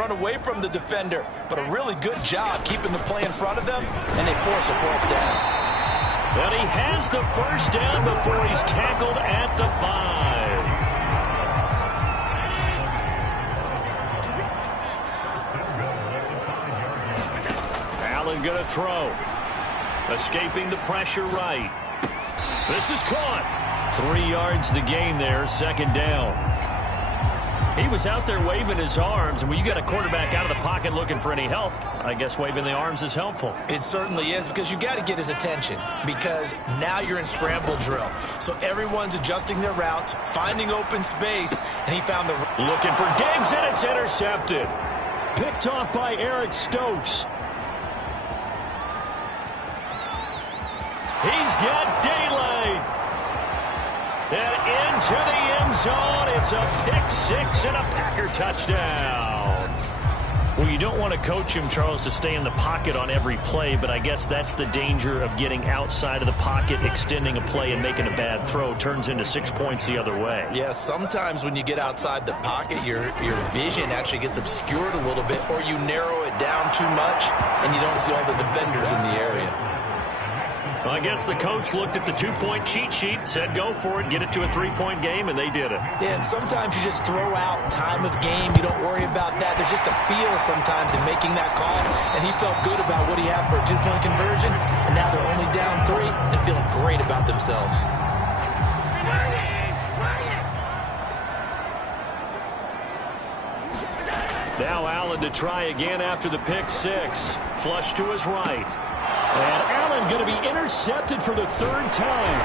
run away from the defender, but a really good job keeping the play in front of them, and they force a fourth down. And he has the first down before he's tackled at the 5. Allen going to throw. Escaping the pressure right. This is caught. 3 yards the gain there, second down. He was out there waving his arms, and when you got a quarterback out of the pocket looking for any help, I guess waving the arms is helpful. It certainly is, because you got to get his attention, because now you're in scramble drill. So everyone's adjusting their routes, finding open space, and he found the... Looking for Diggs, and it's intercepted. Picked off by Eric Stokes. He's got daylight. And into the end zone. It's a pick-6 and a Packer touchdown. Well, you don't want to coach him, Charles, to stay in the pocket on every play, but I guess that's the danger of getting outside of the pocket, extending a play, and making a bad throw. Turns into 6 points the other way. Yeah, sometimes when you get outside the pocket, your vision actually gets obscured a little bit, or you narrow it down too much, and you don't see all the defenders in the area. Well, I guess the coach looked at the 2-point cheat sheet, said go for it, get it to a 3-point game, and they did it. Yeah, and sometimes you just throw out time of game. You don't worry about that. There's just a feel sometimes in making that call, and he felt good about what he had for a 2-point conversion, and now they're only down 3 and feeling great about themselves. Now Allen to try again after the pick-6. Flush to his right. And Allen going to be intercepted for the 3rd time.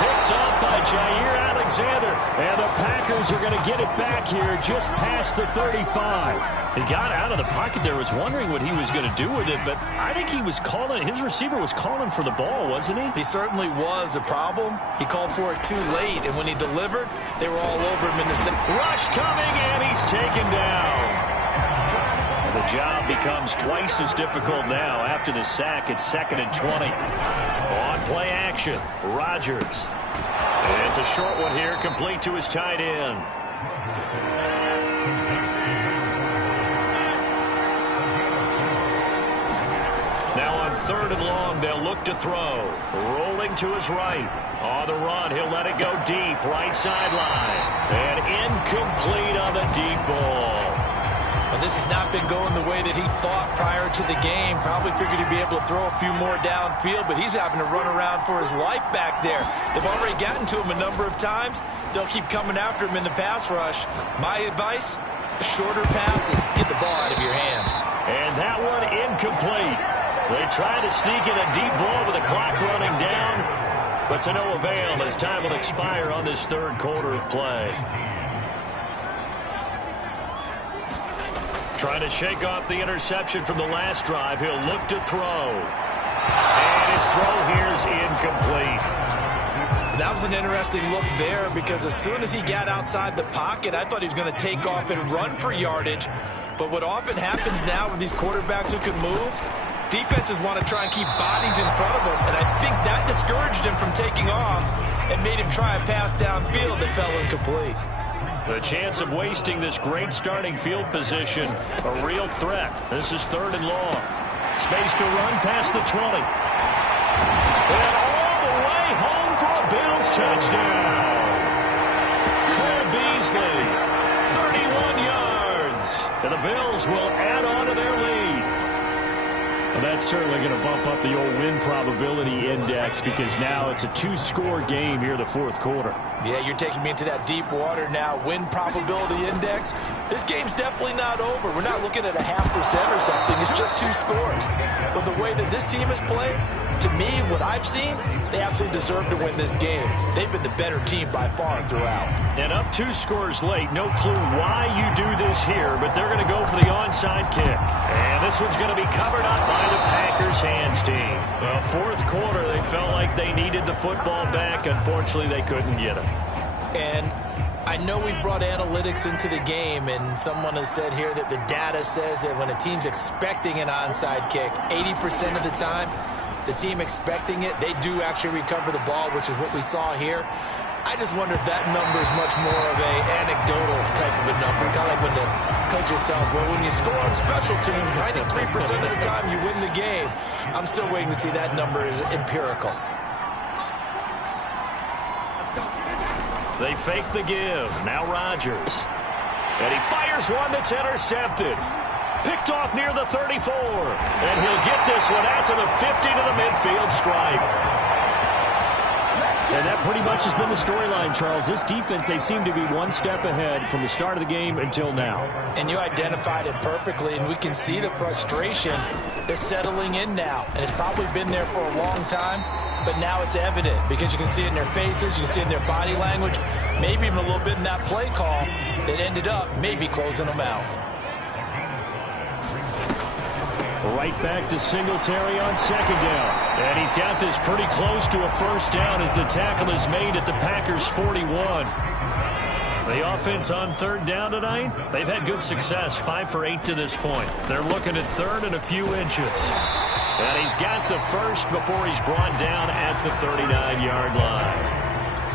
Picked off by Jair Alexander. And the Packers are going to get it back here just past the 35. He got out of the pocket there, was wondering what he was going to do with it, but I think he was calling, his receiver was calling for the ball, wasn't he? He certainly was. The problem, he called for it too late, and when he delivered, they were all over him in the second. Rush coming, and he's taken down. The job becomes twice as difficult now. After the sack, it's 2nd and 20. On play action, Rodgers. And it's a short one here, complete to his tight end. Now on 3rd and long, they'll look to throw. Rolling to his right. On the run, he'll let it go deep, right sideline. And incomplete on the deep ball. Well, this has not been going the way that he thought prior to the game. Probably figured he'd be able to throw a few more downfield, but he's having to run around for his life back there. They've already gotten to him a number of times. They'll keep coming after him in the pass rush. My advice, shorter passes. Get the ball out of your hand. And that one incomplete. They try to sneak in a deep ball with the clock running down, but to no avail as time will expire on this 3rd quarter of play. Trying to shake off the interception from the last drive. He'll look to throw. And his throw here is incomplete. That was an interesting look there, because as soon as he got outside the pocket, I thought he was going to take off and run for yardage. But what often happens now with these quarterbacks who can move, defenses want to try and keep bodies in front of them. And I think that discouraged him from taking off and made him try a pass downfield that fell incomplete. The chance of wasting this great starting field position, a real threat. This is 3rd and long. Space to run past the 20. And all the way home for a Bills touchdown. Cole Beasley, 31 yards. And the Bills will add on to their lead. Well, that's certainly going to bump up the old win probability index, because now it's a 2-score game here the 4th quarter. Yeah, you're taking me into that deep water now. Win probability index. This game's definitely not over. We're not looking at a 0.5% or something. It's just 2 scores. But the way that this team has played, to me, what I've seen, they absolutely deserve to win this game. They've been the better team by far throughout. And up 2 scores late. No clue why you do this here, but they're going to go for the onside kick. And this one's going to be covered up by the Packers hands team. Well, 4th quarter, they felt like they needed the football back. Unfortunately, they couldn't get it. And I know we brought analytics into the game, and someone has said here that the data says that when a team's expecting an onside kick, 80% of the time, the team expecting it, they do actually recover the ball, which is what we saw here. I just wonder if that number is much more of a anecdotal type of a number. Kind of like when the coaches tell us, well, when you score on special teams, 93% of the time you win the game. I'm still waiting to see that number is empirical. They fake the give. Now Rodgers. And he fires one that's intercepted. Picked off near the 34. And he'll get this one out to the 50 to the midfield stripe. And that pretty much has been the storyline, Charles. This defense, they seem to be one step ahead from the start of the game until now. And you identified it perfectly, and we can see the frustration that's settling in now. And it's probably been there for a long time, but now it's evident because you can see it in their faces, you can see it in their body language, maybe even a little bit in that play call that ended up maybe closing them out. Right back to Singletary on second down. And he's got this pretty close to a first down as the tackle is made at the Packers' 41. The offense on third down tonight, they've had good success, 5 for 8 to this point. They're looking at third and a few inches. And he's got the first before he's brought down at the 39-yard line.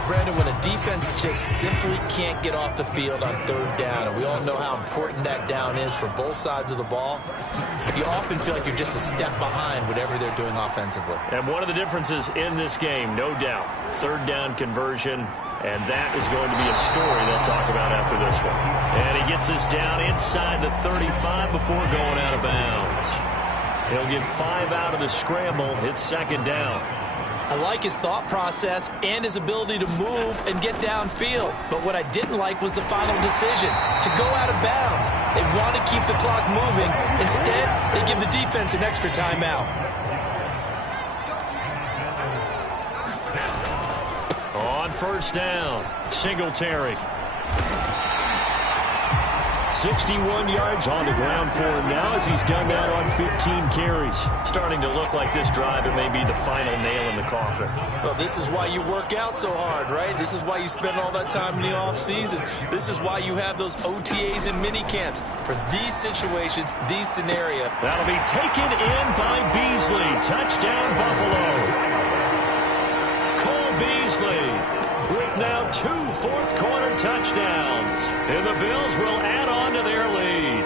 Brandon, when a defense just simply can't get off the field on third down, and we all know how important that down is for both sides of the ball, you often feel like you're just a step behind whatever they're doing offensively. And one of the differences in this game, no doubt, third down conversion, and that is going to be a story they'll talk about after this one. And he gets us down inside the 35 before going out of bounds. He'll get 5 out of the scramble. It's second down. I like his thought process and his ability to move and get downfield. But what I didn't like was the final decision, to go out of bounds. They want to keep the clock moving. Instead, they give the defense an extra timeout. On first down, Singletary. 61 yards on the ground for him now as he's done that on 15 carries. Starting to look like this drive, it may be the final nail in the coffin. Well, this is why you work out so hard, right? This is why you spend all that time in the offseason. This is why you have those OTAs and mini camps for these situations, these scenarios. That'll be taken in by Beasley. Touchdown, Buffalo. Cole Beasley with now 2 fourth-quarter touchdowns. And the Bills will add on to their lead.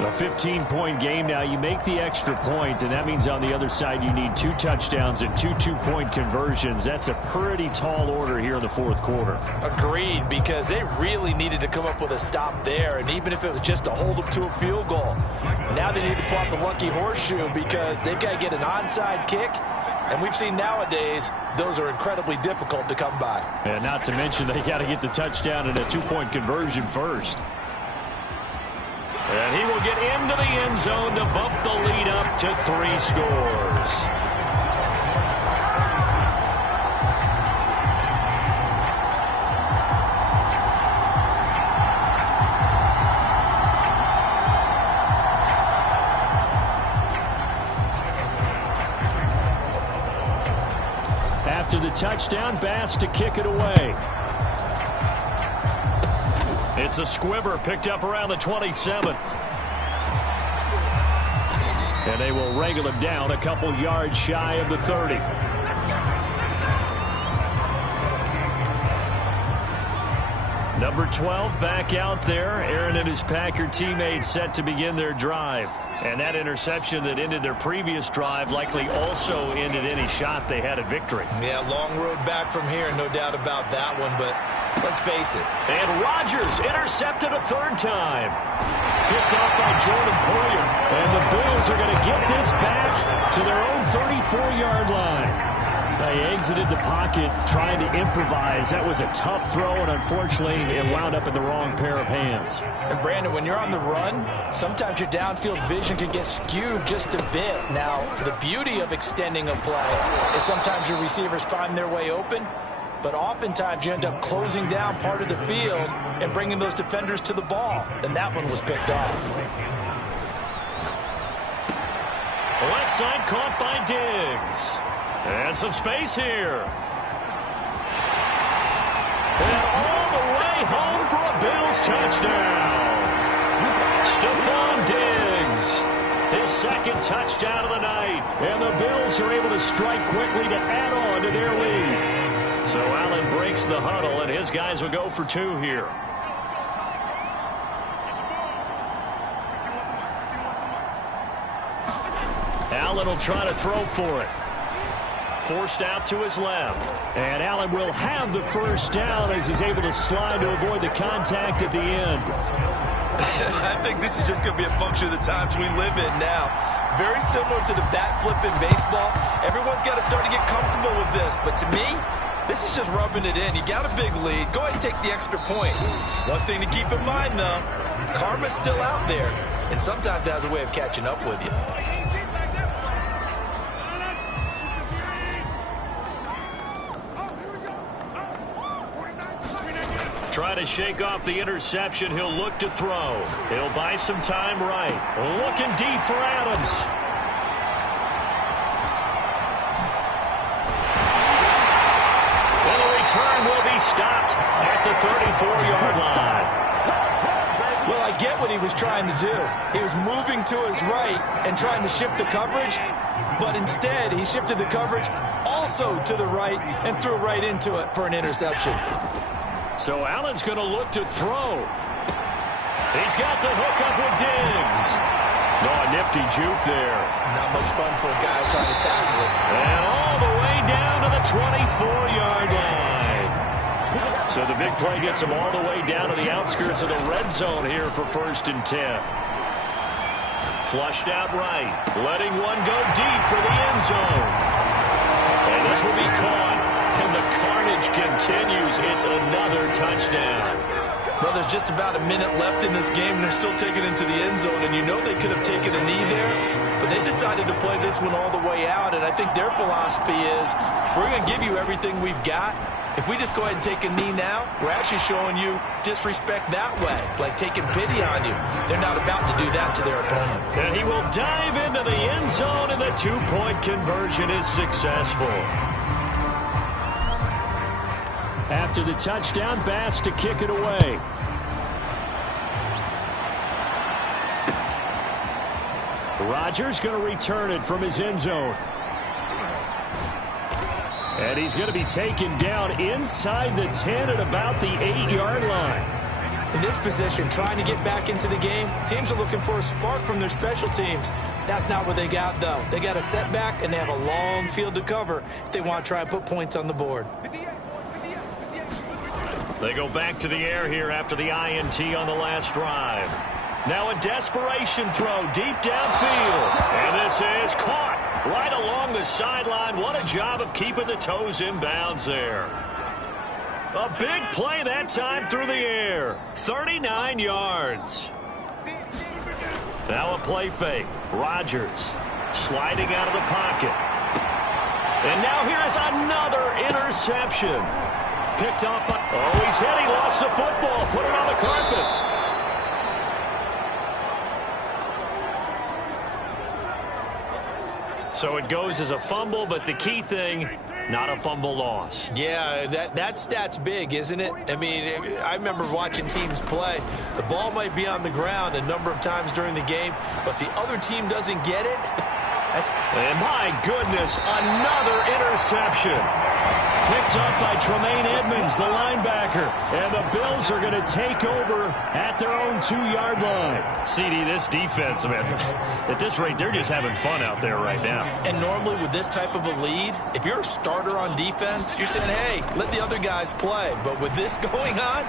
A 15-point game now. You make the extra point, and that means on the other side you need 2 touchdowns and 2 two-point conversions. That's a pretty tall order here in the fourth quarter. Agreed, because they really needed to come up with a stop there, and even if it was just to hold them to a field goal. Now they need to pull out the lucky horseshoe because they've got to get an onside kick. And we've seen nowadays those are incredibly difficult to come by. And not to mention they got to get the touchdown and a 2-point conversion first. And he will get into the end zone to bump the lead up to 3 scores. After the touchdown, Bass to kick it away. It's a squibber picked up around the 27. And they will wrangle him down a couple yards shy of the 30. Number 12 back out there. Aaron and his Packer teammates set to begin their drive. And that interception that ended their previous drive likely also ended any shot they had at victory. Yeah, long road back from here, no doubt about that one, but let's face it. And Rodgers intercepted a 3rd time. Picked off by Jordan Poyer. And the Bills are going to get this back to their own 34-yard line. They exited the pocket trying to improvise. That was a tough throw, and unfortunately, it wound up in the wrong pair of hands. And Brandon, when you're on the run, sometimes your downfield vision can get skewed just a bit. Now, the beauty of extending a play is sometimes your receivers find their way open, but oftentimes you end up closing down part of the field and bringing those defenders to the ball. And that one was picked off. Left side caught by Diggs. And some space here. And all the way home for a Bills touchdown. Stephon Diggs. His 2nd touchdown of the night. And the Bills are able to strike quickly to add on to their lead. So Allen breaks the huddle, and his guys will go for 2 here. Allen will try to throw for it. Forced out to his left. And Allen will have the first down as he's able to slide to avoid the contact at the end. I think this is just going to be a function of the times we live in now. Very similar to the bat flip in baseball. Everyone's got to start to get comfortable with this. But to me, this is just rubbing it in. You got a big lead. Go ahead and take the extra point. One thing to keep in mind, though, karma's still out there. And sometimes it has a way of catching up with you. Try to shake off the interception. He'll look to throw. He'll buy some time right. Looking deep for Adams. And the return will be stopped at the 34-yard line. Well, I get what he was trying to do. He was moving to his right and trying to shift the coverage, but instead he shifted the coverage also to the right and threw right into it for an interception. So Allen's going to look to throw. He's got the hook up with Diggs. Oh, a nifty juke there. Not much fun for a guy trying to tackle it. And all the way down to the 24-yard line. So the big play gets him all the way down to the outskirts of the red zone here for 1st and 10. Flushed out right. Letting one go deep for the end zone. And this will be caught. And the carnage continues. It's another touchdown. Well, there's just about a minute left in this game, and they're still taking it into the end zone. And you know they could have taken a knee there, but they decided to play this one all the way out. And I think their philosophy is, we're going to give you everything we've got. If we just go ahead and take a knee now, we're actually showing you disrespect that way, like taking pity on you. They're not about to do that to their opponent. And he will dive into the end zone, and the 2-point conversion is successful. After the touchdown, Bass to kick it away. Rodgers going to return it from his end zone. And he's going to be taken down inside the 10 at about the 8-yard line. In this position, trying to get back into the game, teams are looking for a spark from their special teams. That's not what they got, though. They got a setback, and they have a long field to cover if they want to try and put points on the board. They go back to the air here after the INT on the last drive. Now a desperation throw deep downfield. And this is caught right along the sideline. What a job of keeping the toes in bounds there. A big play that time through the air. 39 yards. Now a play fake. Rodgers sliding out of the pocket. And now here's another interception. Picked up. Oh, he's hit. He lost the football. Put it on the carpet. So it goes as a fumble, but the key thing, not a fumble loss. Yeah, that stat's big, isn't it? I mean, I remember watching teams play. The ball might be on the ground a number of times during the game, but the other team doesn't get it. And my goodness, another interception. Picked up by Tremaine Edmonds, the linebacker. And the Bills are going to take over at their own 2-yard line. CD, this defense, man, at this rate, they're just having fun out there right now. And normally with this type of a lead, if you're a starter on defense, you're saying, hey, let the other guys play. But with this going on,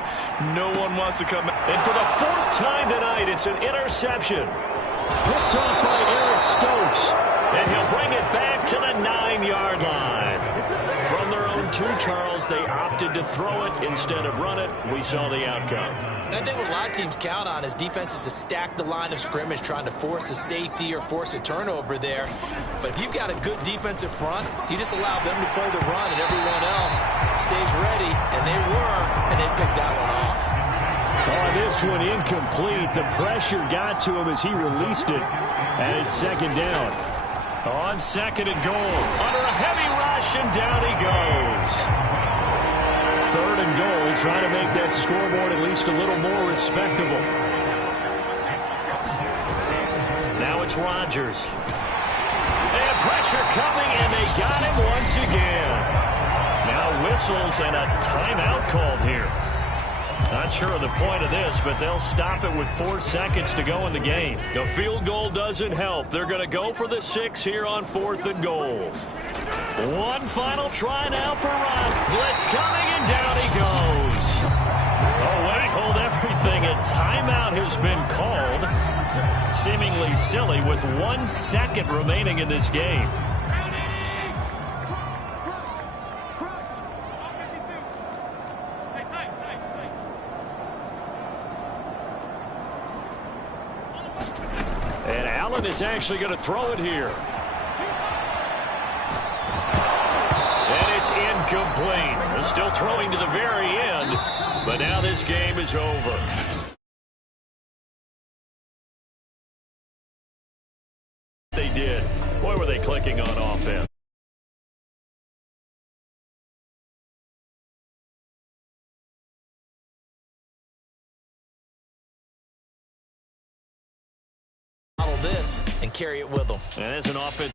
no one wants to come out. And for the 4th time tonight, it's an interception. Picked off by Eric Stokes. And he'll bring it back to the 9-yard line. From their own 2, Charles, they opted to throw it instead of run it. We saw the outcome. And I think what a lot of teams count on is defenses to stack the line of scrimmage, trying to force a safety or force a turnover there. But if you've got a good defensive front, you just allow them to play the run and everyone else stays ready. And they were, and they picked that one off. Oh, this one incomplete. The pressure got to him as he released it. And it's 2nd down. On 2nd and goal. Under a heavy rush, and down he goes. 3rd and goal, trying to make that scoreboard at least a little more respectable. Now it's Rodgers. And pressure coming, and they got him once again. Now whistles and a timeout called here. Not sure of the point of this, but they'll stop it with 4 seconds to go in the game. The field goal doesn't help. They're going to go for the 6 here on 4th and goal. One final try now for Rupp. Blitz coming, and down he goes. Oh, wait, hold everything. A timeout has been called. Seemingly silly with 1 second remaining in this game. And Allen is actually going to throw it here. And it's incomplete. They're still throwing to the very end, but now this game is over. They did. Boy, were they clicking on offense. This and carry it with them. And as an offense.